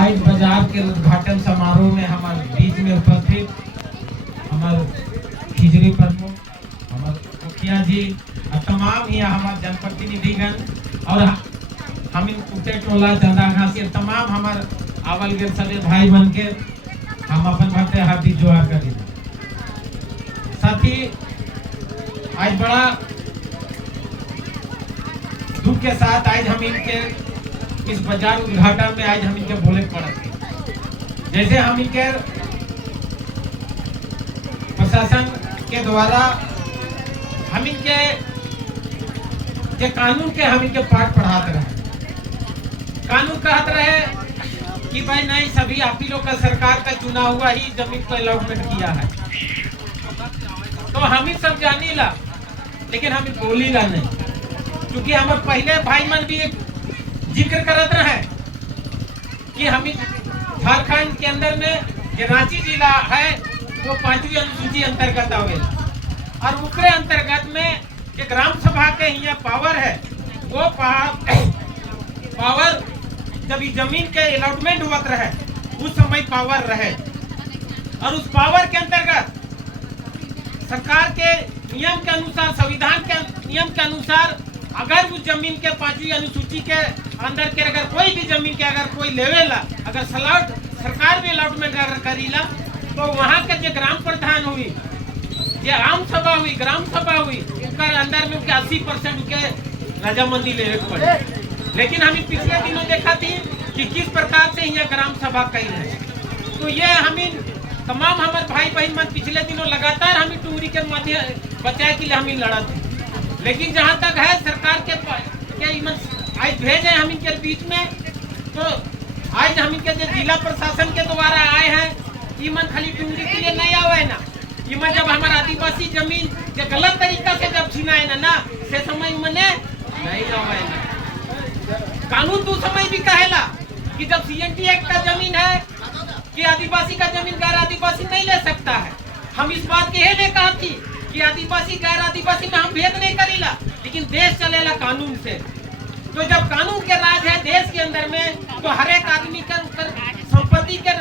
आज बाजार के उद्घाटन समारोह में हमारे बीच में उपस्थित हमारे खिजरी प्रमुख, हमारे मुखिया जी और तमाम यहाँ हमारे जनप्रतिनिधिगण और हम इन कुटे टोला चंदा घासी तमाम हमारे आवल के सभी भाई बन के हम अपन भरते हाथी जोहार करें। साथ ही आज बड़ा दुख के साथ आज हम इनके इस बाजार उद्घाटन में आज हम इनके बोले पड़े थे। जैसे हम इनके प्रशासन के द्वारा हम इनके कानून के हम इनके पाठ पढ़ाते रहे। कानून कहते रहे कि भाई नहीं, सभी आप ही लोग का सरकार का चुना हुआ ही जमीन को अलॉटमेंट किया है, तो हम ही सब जानी ला, लेकिन हम बोली ला नहीं, क्योंकि हमारे पहले भाई मन भी एक जिक्र करते रहे कि हम झारखंड के अंदर में जो रांची जिला है वो 5वीं अनुसूची अंतर्गत आवेला और उसके अंतर्गत में जो ग्राम सभा के यहाँ पावर है वो पावर जब जमीन के अलॉटमेंट हुआ रहे उस समय पावर रहे और उस पावर के अंतर्गत सरकार के नियम के अनुसार, संविधान के नियम के अनुसार अगर उस जमीन के 5वीं अनुसूची के अंदर के अगर कोई भी जमीन के अगर कोई लेवेला, अगर सरकार भी अलॉटमेंट अगर करीला, तो वहाँ के जो ग्राम प्रधान हुई, ये आम सभा हुई, ग्राम सभा हुई, उसका अंदर में उनके 80% के रजामंदी लेने को पड़े। लेकिन हम पिछले दिनों देखा थी कि किस प्रकार से यहाँ ग्राम सभा कही है। तो ये हम तमाम हमारे भाई बहन मन पिछले दिनों लगातार हम टूरी के माध्यम बचाए के लिए हम लड़ा थे, लेकिन जहाँ तक है सरकार के आज भेजे हम इनके बीच में, तो आज हम इनके जो जिला प्रशासन के द्वारा आए हैं, ईमन खाली टूरी के लिए नहीं आवे ना, ईमन जब हमारा आदिवासी जमीन जो गलत तरीका से जब छीनाए ना से समय मने नहीं आवे ना। कानून तो समय भी कहेला कि जब CNT एक्ट का जमीन है कि आदिवासी का जमीन गैर आदिवासी नहीं ले सकता है। हम इस बात के लिए कहा थी कि आदिवासी गैर आदिवासी में हम भेद नहीं करीला, लेकिन देश चलेला कानून से। तो जब कानून के राज है देश के अंदर में, तो हर एक आदमी का संपत्ति के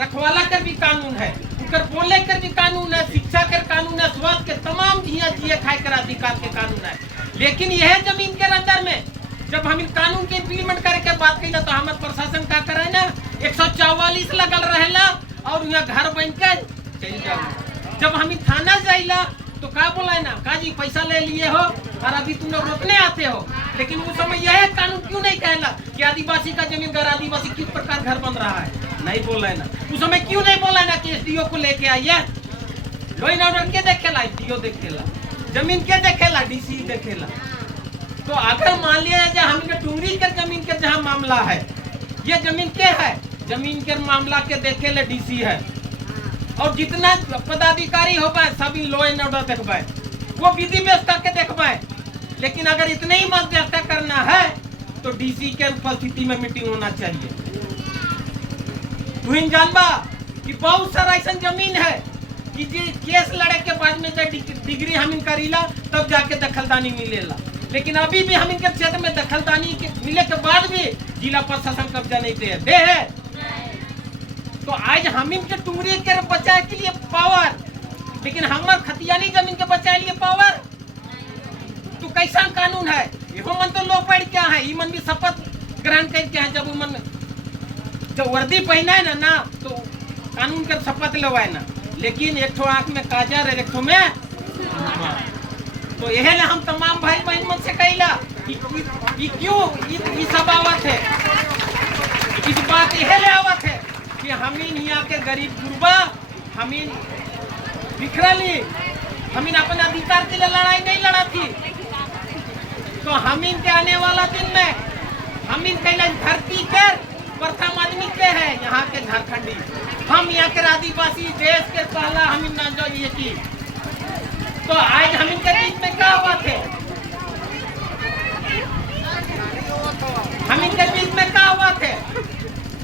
रखवाला कर भी कानून है, उनकर बोले कर भी कानून है, शिक्षा कर कानून है, स्वास्थ्य के तमाम जिए खाए कर अधिकार के कानून है। लेकिन यह जमीन के अंदर में जब हम इन कानून के इम्प्लीमेंट करे के बात कही तो हमारे प्रशासन का करे ना 144 लगल रहेला और यहाँ घर बन के चल जाओ। जब हम थाना जाइला तो का बोला ना, का जी पैसा ले लिए हो और अभी तुम लोग रोकने आते हो, लेकिन उस समय यह कानून क्यों नहीं कहला कि आदिवासी का जमीन गैर आदिवासी किस प्रकार घर बन रहा है, नहीं बोला है ना। उस समय क्यों नहीं बोला ना कि SDO को लेके आइए, लॉ एंड ऑर्डर के देखेला, SDO देखेला, जमीन के देखेला, DC देखेला। तो अगर मान लिया जाए हम टुंगरी के जमीन के जहाँ मामला है, ये जमीन के है, जमीन के मामला के देखे ले DC है, और जितना पदाधिकारी हो पाए सभी लॉ एंड ऑर्डर देखवाए, वो विधि व्यवस्था के देखवाए। लेकिन अगर इतने ही मध्यस्थता करना है तो DC के उपस्थिति में मीटिंग होना चाहिए। तुम जानबा कि बहुत सारा ऐसा जमीन है कि केस लड़े के बाद में डिग्री हम करीला तब जाके दखलदानी मिलेला, लेकिन अभी भी हम इनके क्षेत्र में दखलदानी के मिले के बाद भी जिला प्रशासन कब्जा नहीं दे है। तो आज हम इनके टुंगरी के बचाए के लिए पावर, लेकिन हमारे खतियानी जमीन के बचाए लिए पावर, तो कैसा कानून है? यो मन तो लोग पढ़ क्या है, मन भी शपथ ग्रहण करके हैं, जब मन जब वर्दी पहना है ना तो कानून के शपथ लेवाए ना, लेकिन एक ठो आंख में काजर है, एक ठो में तो यह हम तमाम भाई बहन मन से कहला कि क्यों ये सब आवत है, इस बात यह ले आवत है कि हम यहाँ के गरीब गुरबा हम बिखरली, हम अपन अधिकार के लिए लड़ाई नहीं लड़ा थी। तो हम इनके आने वाला दिन में हम इनके धरती के प्रथम आदमी के है यहाँ के झारखंडी, हम यहाँ के आदिवासी देश के पहला हम ना जो ये की। तो आज हम इनके बीच में क्या हुआ थे, हम इनके बीच में क्या हुआ थे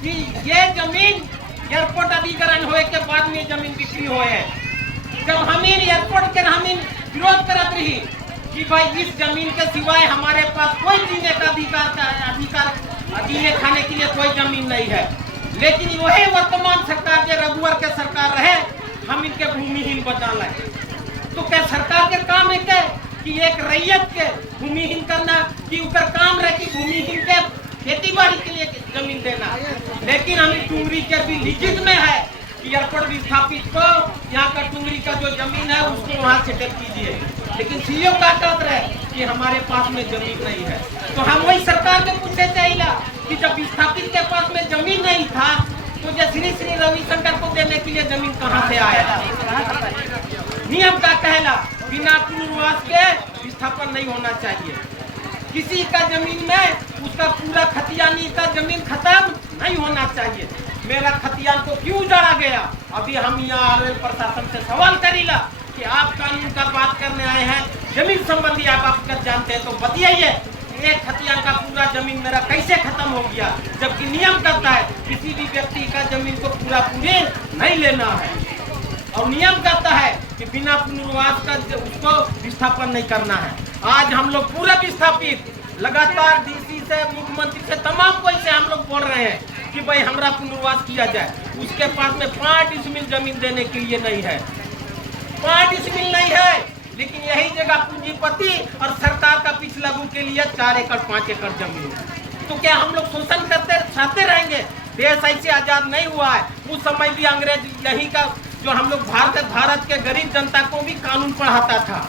कि ये जमीन एयरपोर्ट अधिग्रहण होए के बाद में जमीन बिक्री होए, जब हम एयरपोर्ट के हम विरोध करत रही कि भाई इस जमीन के सिवाय हमारे पास कोई जीने का अधिकार जीने खाने के लिए कोई जमीन नहीं है। लेकिन वही वर्तमान सरकार जो रघुवर के सरकार रहे, हम इनके भूमिहीन बचा लाए। तो क्या सरकार के काम है क्या कि एक रैयत के भूमिहीन करना, कि उनका काम रहे कि भूमिहीन के खेती बाड़ी के लिए जमीन देना। लेकिन हमें टुंगरी के भी लिखित में है कि एयरपोर्ट विस्थापित को यहाँ का टुंगरी का जो जमीन है उसको वहाँ सेटल कीजिए। लेकिन सीओ का कहते रहे कि हमारे पास में जमीन नहीं है। तो हम वही सरकार के पूछे चाहिए कि जब विस्थापित के पास में जमीन नहीं था तो जो श्री श्री रविशंकर को देने के लिए जमीन कहाँ से आया? नियम का कहला बिना पुनर्वास के विस्थापन नहीं होना चाहिए। किसी का जमीन में उसका पूरा खतियानी का जमीन खत्म नहीं होना चाहिए। मेरा खतियान को क्यों उजाड़ा गया? अभी हम यहाँ आरएल प्रशासन से सवाल करीला कि आप कानून का बात करने आए हैं, जमीन संबंधी आप जानते हैं तो बताइए, एक खतियान का पूरा जमीन मेरा कैसे खत्म हो गया? जबकि नियम करता है किसी भी व्यक्ति का जमीन को पूरा पूरे नहीं लेना है, और नियम कहता है कि बिना पुनर्वास का उसको विस्थापन नहीं करना है। आज हम लोग पूरा विस्थापित लगातार डीसी से, मुख्यमंत्री से, तमाम कोई से हम लोग बोल रहे हैं कि भाई हमारा पुनर्वास किया जाए। उसके पास में 5 डिसमिल जमीन देने के लिए नहीं है, 5 डिसमिल नहीं है। लेकिन यही जगह पूंजीपति और सरकार का पिछला गुण के लिए 4 एकड़ 5 एकड़ जमीन। तो क्या हम लोग शोषण करते चाहते रहेंगे? देश ऐसे आजाद नहीं हुआ है। उस समय भी अंग्रेज यही का जो हम लोग भारत के गरीब जनता को भी कानून पढ़ाता था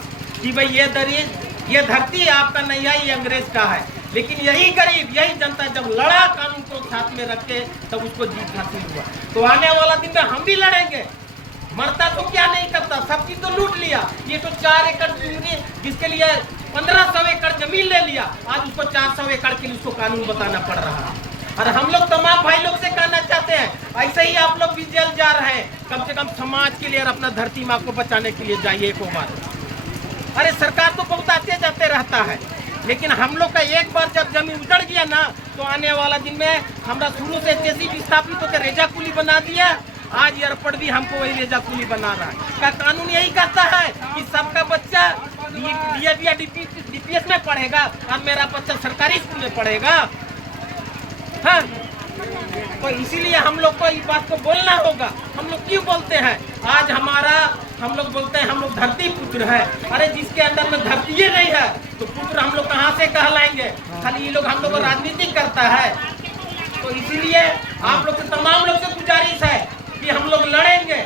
कि भाई ये धरती आपका नहीं है, ये अंग्रेज का है। लेकिन यही गरीब, यही जनता जब लड़ा कानून को साथ में रख के, तब उसको जीत हासिल हुआ। तो आने वाला दिन में हम भी लड़ेंगे। मरता तो क्या नहीं करता, सब चीज तो लूट लिया। ये तो 4 एकड़ जिसके लिए 1500 एकड़ जमीन ले लिया, आज उसको 400 एकड़ के लिए उसको कानून बताना पड़ रहा है। और हम लोग तमाम भाई लोग से कहना चाहते हैं, ऐसे ही आप लोग भी जेल जा रहे हैं, कम से कम समाज के लिए और अपना धरती माँ को बचाने के लिए जाइए एक बार। अरे सरकार तो बहुत आते जाते रहता है, लेकिन हम लोग का एक बार जब जमीन उजड़ गया ना, तो आने वाला दिन में हमारा शुरू से जैसी विस्थापित होकर रेजा कुली बना दिया, आज एयरपोर्ट भी हमको वही रेजा कुली बना रहा है। का कानून यही कहता है कि सबका बच्चा डीएवी या डीपीएस में पढ़ेगा और मेरा बच्चा सरकारी स्कूल में पढ़ेगा। हाँ, तो इसीलिए हम लोग को इस बात को बोलना होगा। हम लोग क्यों बोलते हैं? आज हम लोग बोलते हैं हम लोग धरती पुत्र है। अरे जिसके अंदर में धरती ही नहीं है तो पुत्र हम लोग कहाँ से कहलाएंगे? खाली ये लोग हम लोग राजनीति करता है। तो इसीलिए आप लोग से, तमाम लोग से गुजारिश है कि हम लोग लड़ेंगे।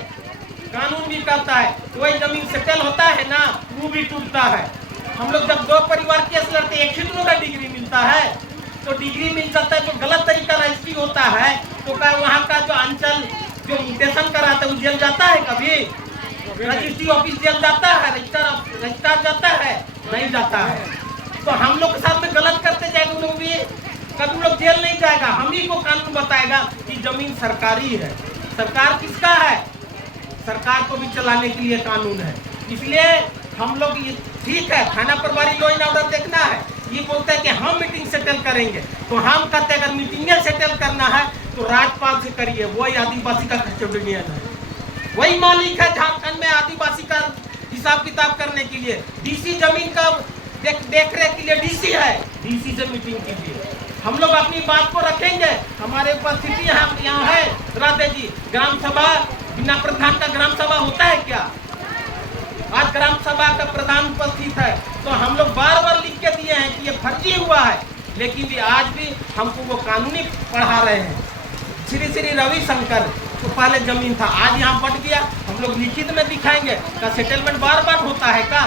कानून भी कहता है वही जमीन सेटल होता है ना, वो भी टूटता है। हम लोग जब 2 परिवार केस लड़ते, एक ही दोनों का डिग्री मिलता है, तो डिग्री मिल जाता है तो गलत तरीका रजिस्ट्री होता है, तो क्या वहाँ का जो अंचल जो म्यूटेशन कराता है वो जेल जाता है? कभी रजिस्ट्री ऑफिस जेल जाता है? रजिस्ट्रार जाता है? नहीं जाता है। तो हम लोग के साथ में गलत करते जाएंगे लोग भी, कभी लोग जेल नहीं जाएगा। हम ही को कानून बताएगा कि जमीन सरकारी है। सरकार किसका है? सरकार को भी चलाने के लिए कानून है। इसलिए हम लोग ठीक है, थाना प्रभारी लॉ एंड ऑर्डर देखना है, ये बोलते हैं कि हम मीटिंग सेटल करेंगे, तो हम कहते हैं अगर मीटिंगें सेटल करना है तो राज्यपाल से करिए। वही आदिवासी का कस्टोडियन है, वही मालिक है झारखंड में आदिवासी का हिसाब किताब करने के लिए। डीसी जमीन का देख रेख के लिए डीसी है, डीसी से मीटिंग कीजिए। हम लोग अपनी बात को रखेंगे। हमारे उपस्थिति यहाँ है राधे जी, ग्राम सभा बिना प्रधान का ग्राम सभा होता है क्या? आज ग्राम सभा का प्रधान उपस्थित है, तो हम लोग बार लिख के दिए हैं कि ये फर्जी हुआ है, लेकिन भी आज भी हमको वो कानूनी पढ़ा रहे हैं। श्री श्री रविशंकर तो पहले जमीन था, आज यहाँ बढ़ गया। हम लोग लिखित में दिखाएंगे का सेटलमेंट बार होता है का?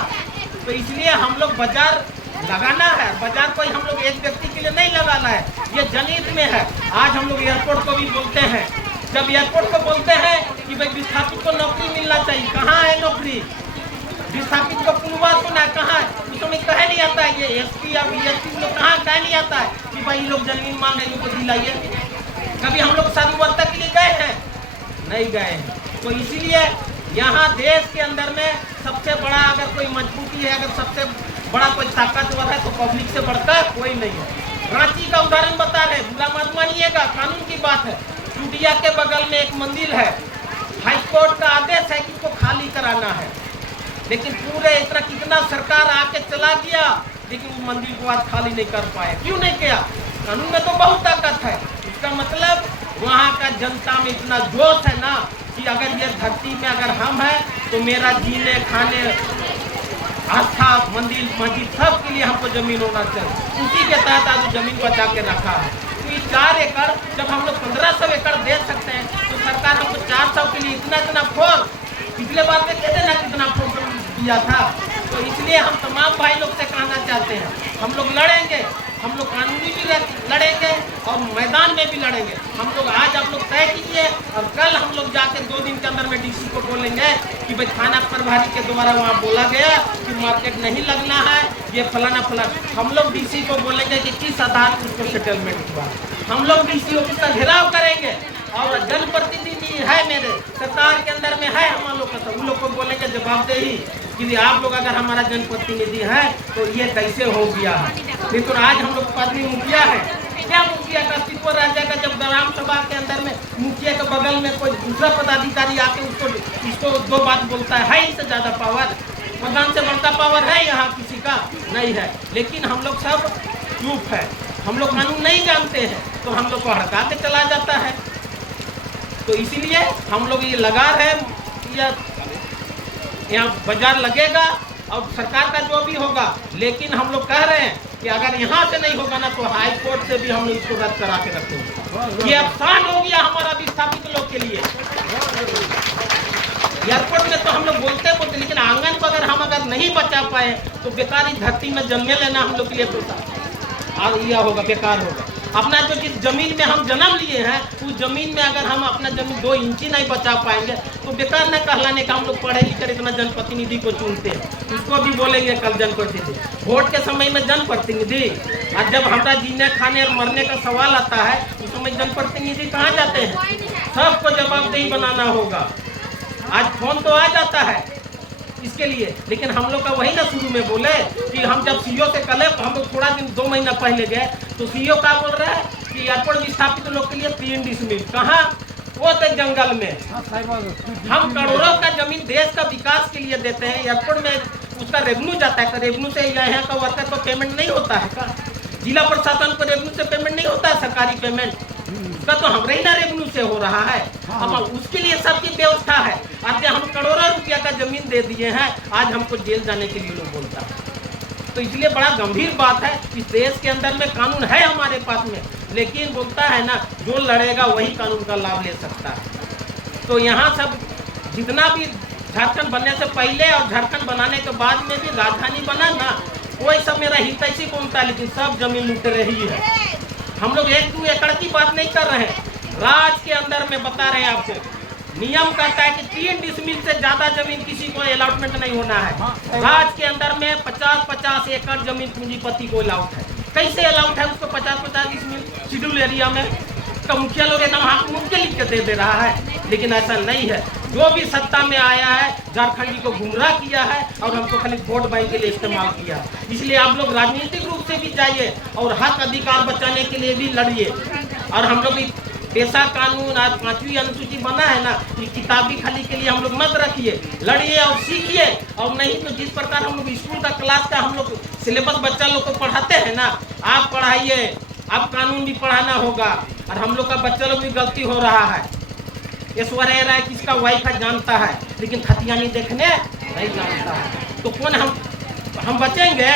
तो इसलिए हम लोग बाजार लगाना है। बाजार कोई हम लोग एक व्यक्ति के लिए नहीं लगाना है, ये जनहित में है। आज हम लोग एयरपोर्ट को भी बोलते हैं, जब एयरपोर्ट को बोलते हैं कि भाई विस्थापित को नौकरी मिलना चाहिए, कहाँ है नौकरी? विस्थापित को पुनर्वास होना है, कहाँ है? उस समय कह नहीं आता है, ये एसपी या बीएसपी लोग कहाँ कह नहीं आता है कि भाई लोग जमीन मांग रहे उनको दिलाइए। कभी हम लोग साधुवार्ता के लिए गए हैं? नहीं गए हैं। तो इसीलिए यहाँ देश के अंदर में सबसे बड़ा अगर कोई मजबूती है, अगर सबसे बड़ा कोई ताकतवर है तो पब्लिक से बढ़कर कोई नहीं है। रांची का उदाहरण बता रहे, बुरा मत मानिएगा, कानून की बात है। चुटिया के बगल में एक मंदिर है, हाई कोर्ट का आदेश है कि उसको खाली कराना है, लेकिन पूरे इतना कितना सरकार आके चला गया, लेकिन उस मंदिर को आज खाली नहीं कर पाए। क्यों नहीं किया? कानून में तो बहुत ताकत है। इसका मतलब वहाँ का जनता में इतना जोश है ना कि अगर ये धरती में अगर हम हैं तो मेरा जीने खाने आस्था मंदिर मस्जिद सब के लिए हमको जमीन होना चाहिए। उसी के तहत आज जमीन बचा के रखा है। तो ये 4 एकड़ जब हम लोग 1500 एकड़ दे सकते हैं तो सरकार हमको 400 के लिए इतना फोर्स पिछले बार में कहते ना कितना फोर्स दिया था। तो इसलिए हम तमाम भाई लोग से कहना चाहते हैं, हम लोग लड़ेंगे, हम लोग कानूनी भी लड़ेंगे और मैदान में भी लड़ेंगे। हम लोग आज आप लोग तय कीजिए और कल हम लोग जाके 2 दिन के अंदर में डीसी को बोलेंगे कि भाई थाना प्रभारी के द्वारा वहाँ बोला गया कि मार्केट नहीं लगना है, ये फलाना फलाना। हम लोग डीसी को बोलेंगे कि किस आधार पर उसको सेटलमेंट हुआ। हम लोग डीसी ऑफिस का घेराव करेंगे और जनप्रतिनिधि है मेरे सरकार के अंदर में है हम लोग का, तो उन लोग को बोलेंगे जवाबदेही कि आप लोग अगर हमारा जनप्रतिनिधि है तो ये कैसे हो गया है। लेकिन आज हम लोग आदमी मुखिया है, क्या मुखिया का अस्तित्व रह जाएगा जब ग्राम सभा के अंदर में मुखिया के बगल में कोई दूसरा पदाधिकारी आके इसको 2 बात बोलता है इससे ज्यादा पावर, प्रधान से बढ़ता पावर है यहाँ किसी का नहीं है। लेकिन हम लोग सब चुप है, हम लोग कानून नहीं जानते हैं तो हम लोग को हड़का के चला जाता है। तो इसीलिए हम लोग ये लगा रहे यहाँ बाजार लगेगा और सरकार का जो भी होगा, लेकिन हम लोग कह रहे हैं कि अगर यहाँ से नहीं होगा ना तो हाई कोर्ट से भी हम लोग इसको रद्द करा के रखेंगे। ये अफसान हो गया हमारा विस्थापित लोग के लिए। एयरपोर्ट में तो हम लोग बोलते लेकिन आंगन को अगर नहीं बचा पाए तो बेकार ही धरती में जन्मे लेना हम लोग के लिए और यह होगा बेकार होगा। अपना जो जिस जमीन में हम जन्म लिए हैं उस जमीन में अगर हम अपना जमीन 2 इंची नहीं बचा पाएंगे तो बेकार न कहलाने का हम लोग पढ़े लिखे इतना जनप्रतिनिधि को चुनते हैं, उसको भी बोलेंगे कल जनप्रतिनिधि। वोट के समय में जनप्रतिनिधि और जब हमारा जीने खाने और मरने का सवाल आता है उस समय जनप्रतिनिधि कहाँ जाते हैं? सबको जवाबदेही बनाना होगा। आज फोन तो आ जाता है इसके लिए, लेकिन हम लोग का वही ना शुरू में बोले कि हम जब सीईओ से कल हम लोग थोड़ा दिन 2 महीना पहले गए तो सीईओ क्या बोल रहा है कि एयरपोर्ट विस्थापित लोग के लिए 3 डिसमिल कहाँ, वो तो जंगल में। हम करोड़ों का जमीन देश का विकास के लिए देते हैं, एयरपोर्ट में उसका रेवेन्यू जाता है, रेवेन्यू से यहाँ का वर्कर को पेमेंट नहीं होता है का? जिला प्रशासन को रेवेन्यू से पेमेंट नहीं होता है, सरकारी पेमेंट उसका तो हमारे ही ना रेवेन्यू से हो रहा है। अब उसके लिए सबकी व्यवस्था है। आज हम करोड़ों रुपया का जमीन दे दिए हैं, आज हमको जेल जाने के लिए लोग बोलता है। तो इसलिए बड़ा गंभीर बात है, इस देश के अंदर में कानून है हमारे पास में, लेकिन बोलता है ना जो लड़ेगा वही कानून का लाभ ले सकता है। तो यहाँ सब जितना भी झारखंड बनने से पहले और झारखंड बनाने के बाद में भी राजधानी बना ना, कोई सब मेरा हित ऐसी कौनता, लेकिन सब जमीन लूट रही है। हम लोग 1-2 एकड़ की बात नहीं कर रहे हैं, राज के अंदर में बता रहे हैं आपको। नियम कहता है कि 3 डिसमिल से ज्यादा जमीन किसी को अलॉटमेंट नहीं होना है। राज के अंदर में 50-50 एकड़ जमीन पूंजीपति को अलाउट है। कैसे अलाउट है उसको 50-50 डिसमिल शेड्यूल एरिया में? तो मुखिया लोग एकदम हाथ मुख के लिख के दे रहा है, लेकिन ऐसा नहीं है। जो भी सत्ता में आया है झारखंडी को गुमराह किया है और हमको खाली वोट बैंक के लिए इस्तेमाल किया है। इसलिए आप लोग राजनीतिक रूप से भी जाइए और हक अधिकार बचाने के लिए भी लड़िए। और हम लोग पेशा कानून आज 5वीं अनुसूची बना है ना, ये किताबी खाली के लिए हम लोग मत रखिए, लड़िए और सीखिए। और नहीं तो जिस प्रकार हम लोग स्कूल का क्लास का हम लोग सिलेबस बच्चा लोग को पढ़ाते हैं ना, आप पढ़ाइए, आप कानून भी पढ़ाना होगा। और हम लोग का बच्चा लोग भी गलती हो रहा है, ऐश्वर्या राय किसका वाइफ जानता है लेकिन खतियानी देखने नहीं जानता है। तो कौन हम बचेंगे?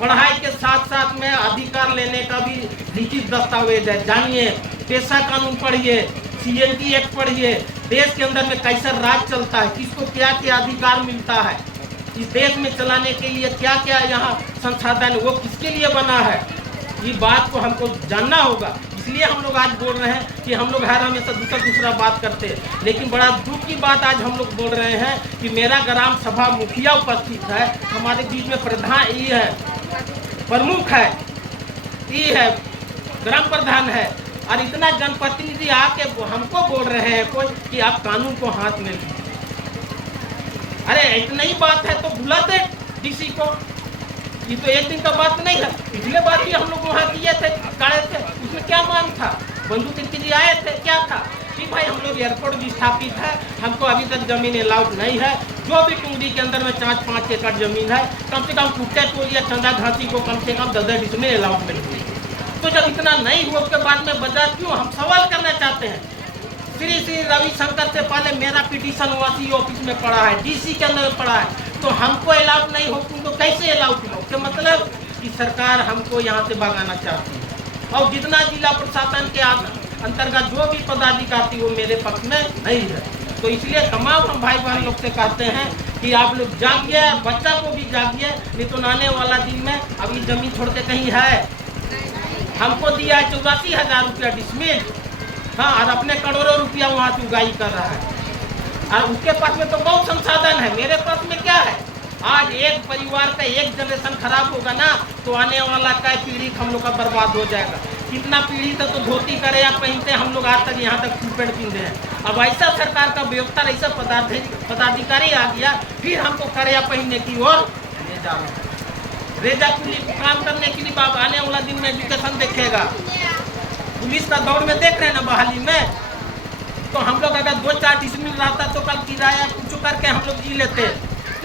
पढ़ाई के साथ साथ में अधिकार लेने का भी लिखित दस्तावेज है, जानिए। पेशा कानून पढ़िए, CNT एक्ट पढ़िए, देश के अंदर में कैसा राज चलता है, किसको क्या क्या अधिकार मिलता है, इस देश में चलाने के लिए क्या क्या यहाँ संसाधन वो किसके लिए बना है, ये बात को हमको जानना होगा। इसलिए हम लोग आज बोल रहे हैं कि हम लोग हर हमेशा दूसरा बात करते हैं, लेकिन बड़ा दुख की बात आज हम लोग बोल रहे हैं कि मेरा ग्राम सभा मुखिया उपस्थित है, हमारे बीच में प्रधान ये है, प्रमुख है, ये है, ग्राम प्रधान है, और इतना जनप्रतिनिधि आके हमको बोल रहे हैं कोई कि आप कानून को हाथ में लीजिए। अरे इतना ही बात है तो बुलाते डीसी को, ये तो एक दिन का बात नहीं है। पिछले बार भी हम लोग वहाँ किए थे, गाड़े थे, उसमें क्या मांग था? बंधु तिर्की जी आए थे, क्या था कि भाई हम लोग एयरपोर्ट भी स्थापित है, हमको अभी तक जमीन अलाउड नहीं है। जो भी टुंगड़ी के अंदर में 4-5 एकड़ जमीन है, कम से कम टूटे टोल या चंदा घासी को कम से कम 10 डिसमिल अलाउटमेंट हुई। तो जब इतना नहीं हुआ उसके बाद में बजाज क्यों? हम सवाल करना चाहते हैं। श्री रविशंकर से पहले मेरा पिटीशन ओसी ऑफिस में पड़ा है, डीसी के अंदर पड़ा है, तो हमको अलाउड नहीं हो, तो कैसे अलाउड हो? क्या मतलब कि सरकार हमको यहाँ से भगाना चाहती है। और जितना जिला प्रशासन के अंतर्गत जो भी पदाधिकारी वो मेरे पक्ष में नहीं है। तो इसलिए तमाम हम भाई बहन लोग से कहते हैं कि आप लोग जागिए, बच्चा को भी जागिए, नहीं तो आने वाला दिन में अभी जमीन छोड़ के कहीं है, हमको दिया है 84,000 रुपया डिसमिल, हाँ, और अपने करोड़ों रुपया वहाँ से उगाई कर रहा है। और उसके पास में तो बहुत संसाधन है, मेरे पास में क्या है? आज एक परिवार का एक जनरेशन खराब होगा ना, तो आने वाला का पीढ़ी हम लोग का बर्बाद हो जाएगा। कितना पीढ़ी तक तो धोती करे या पहनते हम लोग आज तक यहाँ तक फूपेड़ पीते हैं। अब ऐसा सरकार का बेवकूफ़, ऐसा पदाधिकारी आ गया, फिर हमको करे या पहनने की ओर ले जा रहा है। रेजा कुली काम करने के लिए बाप आने वाला दिन में एजुकेशन देखेगा। पुलिस का दौड़ में देख रहे हैं ना बहाली में, तो हम लोग अगर 2-4 डिसमिल रहता तो कल किराया कुछ करके हम लोग जी लेते,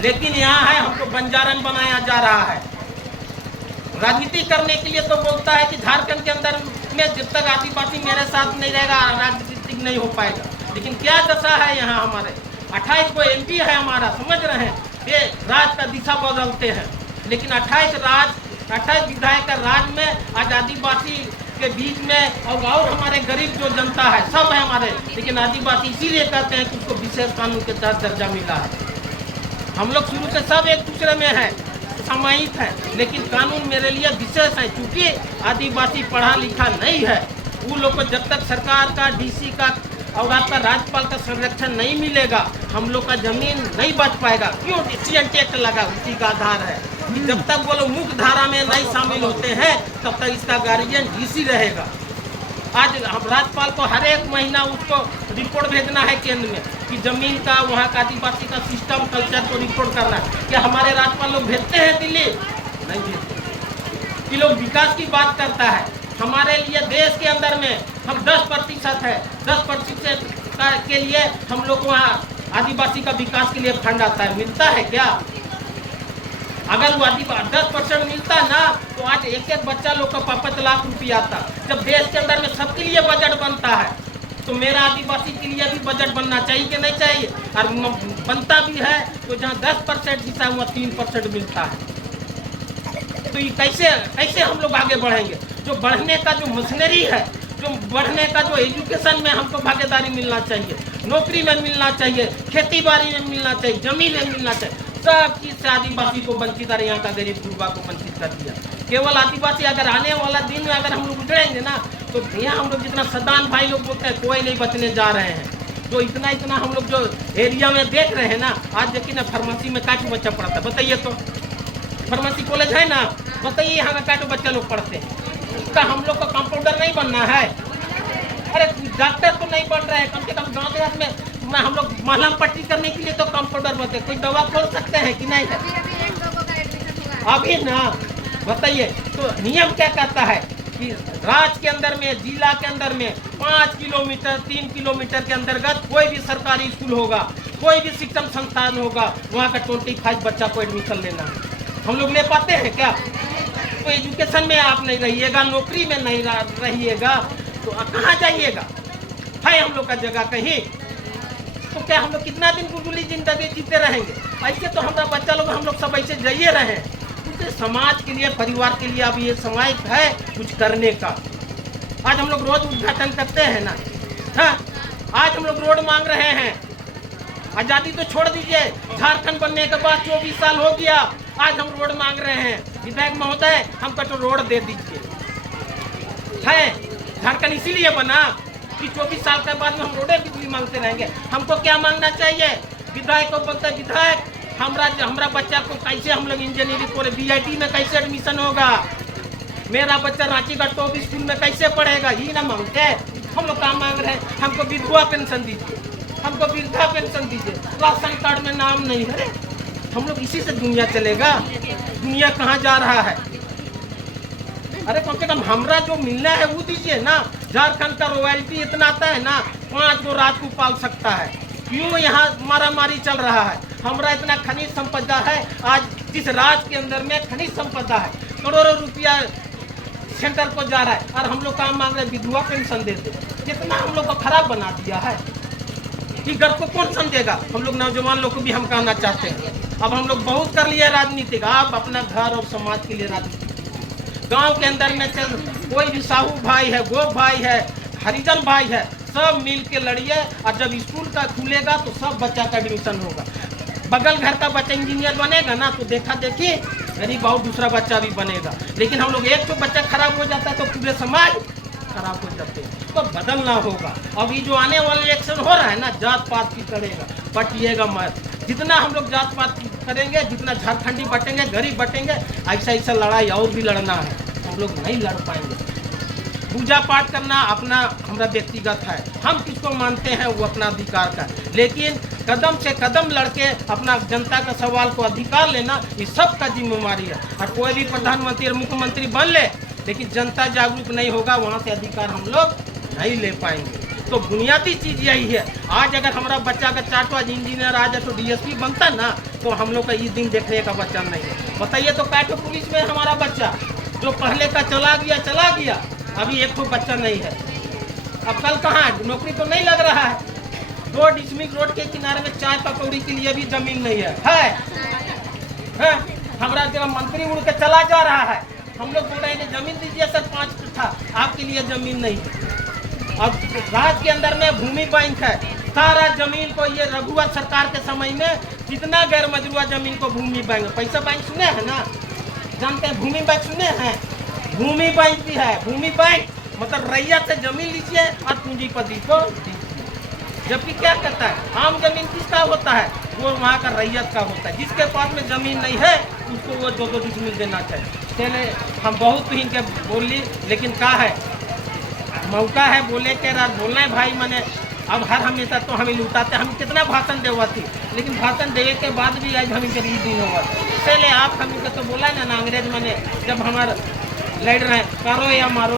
लेकिन यहाँ है हमको बंजारन बनाया जा रहा है। राजनीति करने के लिए तो बोलता है कि झारखंड के अंदर में जब तक आदिवासी मेरे साथ नहीं रहेगा राजनीतिक नहीं हो पाएगा। लेकिन क्या दशा है यहाँ हमारे 28 को MP है हमारा, समझ रहे हैं, ये राज का दिशा बदलते हैं, लेकिन 28 विधायक का राज में आज आदिवासी के बीच में और हमारे गरीब जो जनता है सब है हमारे, लेकिन आदिवासी इसीलिए कहते हैं कि उसको विशेष कानून के तहत दर्जा मिला है। हम लोग शुरू से सब एक दूसरे में है, सामायिक है, लेकिन कानून मेरे लिए विशेष है, क्योंकि आदिवासी पढ़ा लिखा नहीं है। वो लोग को जब तक सरकार का, DC का और आपका राज्यपाल का संरक्षण नहीं मिलेगा, हम लोग का जमीन नहीं बच पाएगा। क्यों? डिसीजन टैक्स लगा, उसी का आधार है कि जब तक वो लोग मुख्य धारा में नहीं शामिल होते हैं तब तक इसका गार्जियन DC रहेगा। आज हम राज्यपाल को हर एक महीना उसको रिपोर्ट भेजना है केंद्र में कि जमीन का, वहाँ का आदिवासी का सिस्टम, कल्चर को रिपोर्ट करना है। क्या हमारे राज्यपाल लोग भेजते हैं दिल्ली? नहीं भेजते। कि लोग विकास की बात करता है, हमारे लिए देश के अंदर में हम 10% है, 10% के लिए हम लोग को वहाँ आदिवासी का विकास के लिए फंड आता है, मिलता है क्या? अगर वो 10% मिलता ना तो आज एक बच्चा लोग का 5 लाख रुपया आता। जब देश के अंदर में सबके लिए बजट बनता है तो मेरा आदिवासी के लिए भी बजट बनना चाहिए कि नहीं चाहिए? और बनता भी है तो जहाँ 10% हिस्सा वहाँ 3% मिलता है। तो ये कैसे हम लोग आगे बढ़ेंगे? जो बढ़ने का जो मशीनरी है, जो बढ़ने का जो एजुकेशन में हमको भागीदारी मिलना चाहिए, नौकरी में मिलना चाहिए, खेती बाड़ी में मिलना चाहिए, जमीन में मिलना चाहिए, सब चीज से आदिवासी को वंचित है। यहाँ का गरीब गुरबा को वंचित कर दिया। केवल आदिवासी अगर आने वाला दिन में अगर हम लोग उजड़ेंगे ना तो यहाँ हम लोग जितना सदान भाई लोग बोलते हैं कोई नहीं बचने जा रहे हैं। जो इतना हम लोग जो एरिया में देख रहे हैं ना, आज देखिए ना फार्मेसी में काटू बच्चा पढ़ता है, बताइए तो। फार्मेसी कॉलेज है ना, बताइए यहाँ का काटू बच्चा लोग पढ़ते हैं। उसका हम लोग का कंपाउंडर नहीं बनना है? अरे डॉक्टर तो नहीं बन रहे हैं, कम से कम गाँव देहात में हम लोग मलहम पट्टी करने के लिए तो कंपाउंडर बनते, कोई दवा खोल सकते हैं कि नहीं? अभी ना बताइए। तो नियम क्या कहता है कि राज्य के अंदर में, जिला के अंदर में 5 किलोमीटर 3 किलोमीटर के अंतर्गत कोई भी सरकारी स्कूल होगा, कोई भी शिक्षण संस्थान होगा, वहाँ का 25 बच्चा को एडमिशन लेना है। हम लोग ले पाते हैं क्या? तो एजुकेशन में आप नहीं रहिएगा, नौकरी में नहीं रहिएगा तो कहाँ जाइएगा? है हम लोग का जगह कहीं? तो क्या हम लोग कितना दिन गुलगुली जिंदगी जीते रहेंगे? ऐसे तो हमारा बच्चा लोग, हम लोग सब ऐसे जाइए रहे। तो समाज के लिए, परिवार के लिए अब ये समय है कुछ करने का। आज हम लोग रोज उद्घाटन करते हैं ना, हाँ, आज हम लोग रोड मांग रहे हैं। आज़ादी तो छोड़ दीजिए, झारखंड बनने के बाद 24 साल हो गया, आज हम रोड मांग रहे हैं। विधायक महोदय हमको तो रोड दे दीजिए। है झारखंड इसीलिए बना कि 24 साल के बाद में हम रोडे बिजली मांगते रहेंगे? हमको क्या मांगना चाहिए? विधायक को बोलते हैं विधायक हमारा बच्चा को कैसे हम लोग इंजीनियरिंग को BIT में कैसे एडमिशन होगा, मेरा बच्चा रांची का टॉप स्कूल में कैसे पढ़ेगा? ये ना मांगते हम लोग। काम मांग रहे हैं, हमको विधवा पेंशन दीजिए, हमको वृद्धा पेंशन दीजिए, राशन कार्ड में नाम नहीं है। हम लोग इसी से दुनिया चलेगा? दुनिया कहाँ जा रहा है? अरे कम से कम हमरा जो मिलना है वो दीजिए ना। झारखंड का रॉयल्टी इतना आता है ना, 5 गो रात को पाल सकता है। क्यों यहाँ मारामारी चल रहा है? हमरा इतना खनिज संपदा है, आज जिस राज्य के अंदर में खनिज संपदा है, करोड़ों रुपया सेंटर को जा रहा है और हम लोग काम मांग रहे हैं विधवा पेंशन देते। कितना हम लोग को खराब बना दिया है कि घर को कौन समझेगा। हम लोग नौजवान लोग को भी हम कहना चाहते हैं, अब हम लोग बहुत कर लिए राजनीतिक, आप अपना घर और समाज के लिए राजनीति। गांव के अंदर में चल कोई भी साहू भाई है, गोप भाई है, हरिजन भाई है, सब मिल के लड़िए और जब स्कूल का खुलेगा तो सब बच्चा का एडमिशन होगा। बगल घर का बच्चा इंजीनियर बनेगा ना तो देखा देखी गरीब बहुत दूसरा बच्चा भी बनेगा। लेकिन हम लोग एक तो बच्चा खराब हो जाता है तो पूरे समाज खराब हो जाते हैं। तो बदलना होगा। अब ये जो आने वाला इलेक्शन हो रहा है ना, जात पात की करेगा, बटिएगा मत। जितना हम लोग जात पात करेंगे, जितना झारखंडी बटेंगे, गरीब बटेंगे, ऐसा ऐसा लड़ाई और भी लड़ना है, हम लोग नहीं लड़ पाएंगे। पूजा पाठ करना अपना हमारा व्यक्तिगत है, हम किसको मानते हैं वो अपना अधिकार का, लेकिन कदम से कदम लड़के अपना जनता का सवाल को अधिकार लेना ये सबका जिम्मेवारी है। और कोई भी प्रधानमंत्री और मुख्यमंत्री बन ले, लेकिन जनता जागरूक नहीं होगा, वहाँ से अधिकार हम लोग नहीं ले पाएंगे। तो बुनियादी चीज़ यही है। आज अगर हमारा बच्चा का 4 इंजीनियर आ जाए तो डीएसपी बनता ना, तो हम लोग का ये दिन देखने का बच्चा नहीं है। बताइए तो कैटो पुलिस में हमारा बच्चा जो पहले का चला गया, अभी एक तो बच्चा नहीं है। अब कल कहाँ नौकरी तो नहीं लग रहा है। 2 डिसमिल रोड के किनारे में चाय पकौड़ी के लिए भी जमीन नहीं है। हमारा जगह मंत्री उड़ के चला जा रहा है, हम लोग बोल रहे हैं जमीन दीजिए सर 5 कट्ठा, आपके लिए जमीन नहीं है। अब राज्य के अंदर में भूमि बैंक है, सारा जमीन को ये रघुवर सरकार के समय में जितना गैर मजरूआ जमीन को भूमि बैंक, पैसा बैंक सुने हैं ना, जानते हैं भूमि बैंक सुने हैं, भूमि बैंक भी है। भूमि बैंक मतलब रैयत से जमीन लीजिए और पूंजीपति को दीजिए। जबकि क्या करता है, आम जमीन किसका होता है, वो वहाँ का रैयत का होता है। जिसके पास में जमीन नहीं है उसको वो 2-2 डिसमिल देना चाहिए। चले हम बहुत ही इनके बोली, लेकिन क्या है मौका है बोले के रात बोलना है भाई मैंने। अब हर हमेशा तो हमें लुटाते, हम कितना भाषण देवा थी, लेकिन भाषण देने के बाद भी आज हमें करीब दिन हुआ। चले आप हमें तो बोला ना अंग्रेज मैंने जब हमारे लड़ रहे करो या मारो।